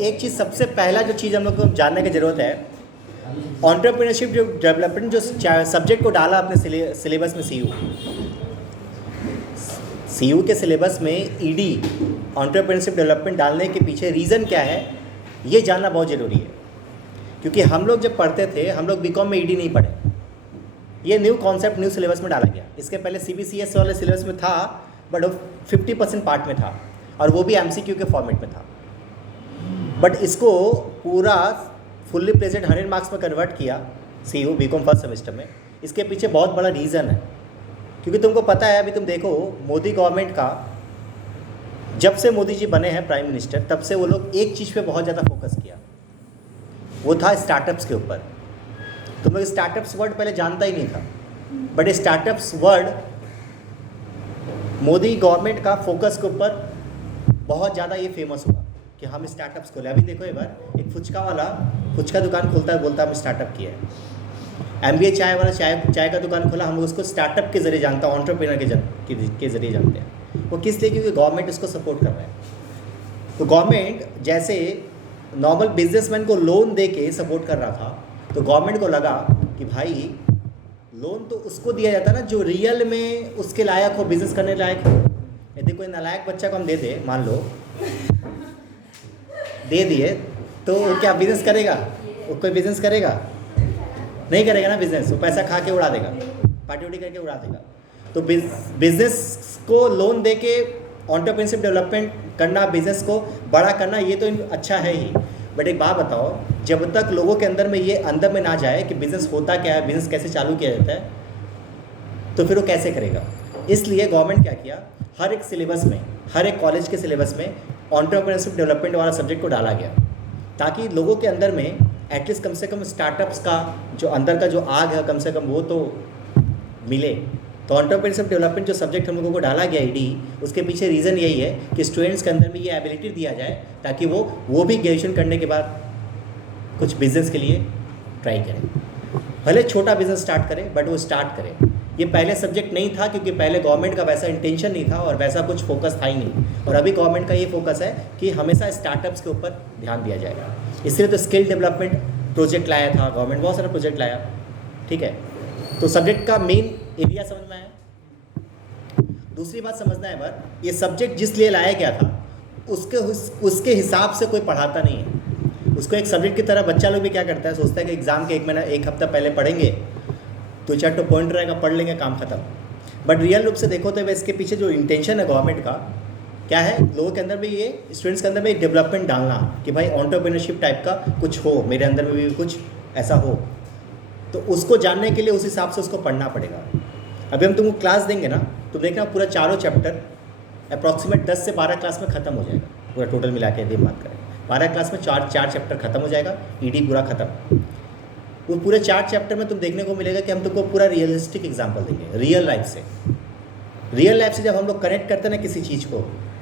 एक चीज़ सबसे पहला जो चीज़ हम लोग को जानने की ज़रूरत है, एंटरप्रेन्योरशिप जो डेवलपमेंट जो सब्जेक्ट को डाला अपने सिलेबस में सीयू के सिलेबस में ईडी एंटरप्रेन्योरशिप डेवलपमेंट डालने के पीछे रीज़न क्या है, ये जानना बहुत ज़रूरी है। क्योंकि हम लोग जब पढ़ते थे, हम लोग बीकॉम में ईडी नहीं पढ़े, ये न्यू कॉन्सेप्ट न्यू सिलेबस में डाला गया। इसके पहले सीबीसीएस वाले सिलेबस में था, बट 50% पार्ट में था, और वो भी एमसीक्यू के फॉर्मेट में था। बट इसको पूरा फुल्ली प्रेजेंट 100 मार्क्स में कन्वर्ट किया सीयू बीकॉम फर्स्ट सेमेस्टर में। इसके पीछे बहुत बड़ा रीज़न है, क्योंकि तुमको पता है, अभी तुम देखो मोदी गवर्नमेंट का, जब से मोदी जी बने हैं प्राइम मिनिस्टर, तब से वो लोग एक चीज़ पे बहुत ज़्यादा फोकस किया, वो था स्टार्टअप्स के ऊपर। तुम लोग स्टार्टअप्स वर्ड पहले जानता ही नहीं था, but startups word Modi government का फोकस के ऊपर बहुत ज़्यादा ये फेमस हुआ कि हम स्टार्टअप्स खोले। अभी देखो एक बार, एक फुचका वाला फुचका दुकान खोलता है, बोलता है हम स्टार्टअप किया है। एमबीए चाय वाला चाय का दुकान खोला, हम उसको स्टार्टअप के ज़रिए जानता हूँ, एंटरप्रेन्योर के ज़रिए जानते हैं। वो किस लिए? क्योंकि गवर्नमेंट उसको सपोर्ट कर रहा है। तो गवर्नमेंट जैसे नॉर्मल बिजनेसमैन को लोन दे के सपोर्ट कर रहा था, तो गवर्नमेंट को लगा कि भाई लोन तो उसको दिया जाता है ना जो रियल में उसके लायक हो, बिजनेस करने लायक हो। यदि कोई नालायक बच्चा को हम दे दे, मान लो दे दिए, तो वो क्या बिजनेस करेगा? वो कोई बिजनेस करेगा? नहीं करेगा ना बिजनेस, वो पैसा खा के उड़ा देगा, पार्टी उटी करके उड़ा देगा। तो बिजनेस को लोन दे के एंटरप्रेन्योरशिप डेवलपमेंट करना, बिजनेस को बड़ा करना, ये तो अच्छा है ही। बट एक बात बताओ, जब तक लोगों के अंदर में ये अंदर में ना जाए कि बिज़नेस होता क्या है, बिज़नेस कैसे चालू किया जाता है, तो फिर वो कैसे करेगा? इसलिए गवर्नमेंट क्या किया, हर एक सिलेबस में, हर एक कॉलेज के सिलेबस में एंटरप्रेन्योरशिप डेवलपमेंट वाला सब्जेक्ट को डाला गया, ताकि लोगों के अंदर में एटलीस्ट कम से कम स्टार्टअप्स का जो अंदर का जो आग है, कम से कम वो तो मिले। तो एंटरप्रेन्योरशिप डेवलपमेंट जो सब्जेक्ट हम लोगों को डाला गया ईडी, उसके पीछे रीज़न यही है कि स्टूडेंट्स के अंदर में ये एबिलिटी दिया जाए, ताकि वो भी ग्रेजुएशन करने के बाद कुछ बिजनेस के लिए ट्राई करें। भले छोटा बिजनेस स्टार्ट करें, बट वो स्टार्ट करें। ये पहले सब्जेक्ट नहीं था, क्योंकि पहले गवर्नमेंट का वैसा इंटेंशन नहीं था और वैसा कुछ फोकस था ही नहीं। और अभी गवर्नमेंट का ये फोकस है कि हमेशा स्टार्टअप्स के ऊपर ध्यान दिया जाएगा। इसलिए तो स्किल डेवलपमेंट प्रोजेक्ट लाया था गवर्नमेंट, बहुत सारा प्रोजेक्ट लाया, ठीक है। तो सब्जेक्ट का मेन एरिया समझ में आया। दूसरी बात समझना है बार, ये सब्जेक्ट जिस लिए लाया गया था उसके हिसाब से कोई पढ़ाता नहीं है उसको। एक सब्जेक्ट की तरह बच्चा लोग भी क्या करता है, सोचता है कि एग्ज़ाम के एक हफ्ता पहले पढ़ेंगे, तो 4 पॉइंट रहेगा, पढ़ लेंगे, काम खत्म। बट रियल रूप से देखो तो इसके पीछे जो इंटेंशन है गवर्नमेंट का क्या है, लोगों के अंदर भी ये, स्टूडेंट्स के अंदर भी एक डेवलपमेंट डालना कि भाई एंटरप्रेन्योरशिप टाइप का कुछ हो, मेरे अंदर में भी कुछ ऐसा हो। तो उसको जानने के लिए उस हिसाब से उसको पढ़ना पड़ेगा। अभी हम तुमको क्लास देंगे ना, तो देखना पूरा चारों चैप्टर अप्रॉक्सीमेट 10 से 12 क्लास में ख़त्म हो जाएगा, पूरा टोटल मिला के यदि बात करें 12 क्लास में चार चैप्टर खत्म हो जाएगा, ईडी पूरा खत्म। वो पूरे 4 चैप्टर में तुम देखने को मिलेगा कि हम तुमको पूरा रियलिस्टिक एग्जांपल देंगे, रियल लाइफ से। रियल लाइफ से जब हम लोग कनेक्ट करते हैं ना किसी चीज़ को,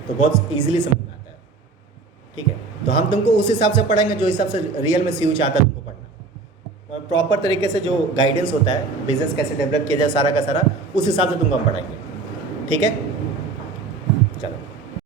तो बहुत ईजिली समझ में आता है, ठीक है। तो हम तुमको उस हिसाब से पढ़ाएंगे जो हिसाब से रियल में सीयू चाहता है तुमको पढ़ना, और प्रॉपर तरीके से जो गाइडेंस होता है, बिजनेस कैसे डेवलप किया जाए, सारा का सारा उस हिसाब से तुमको हम पढ़ाएंगे, ठीक है।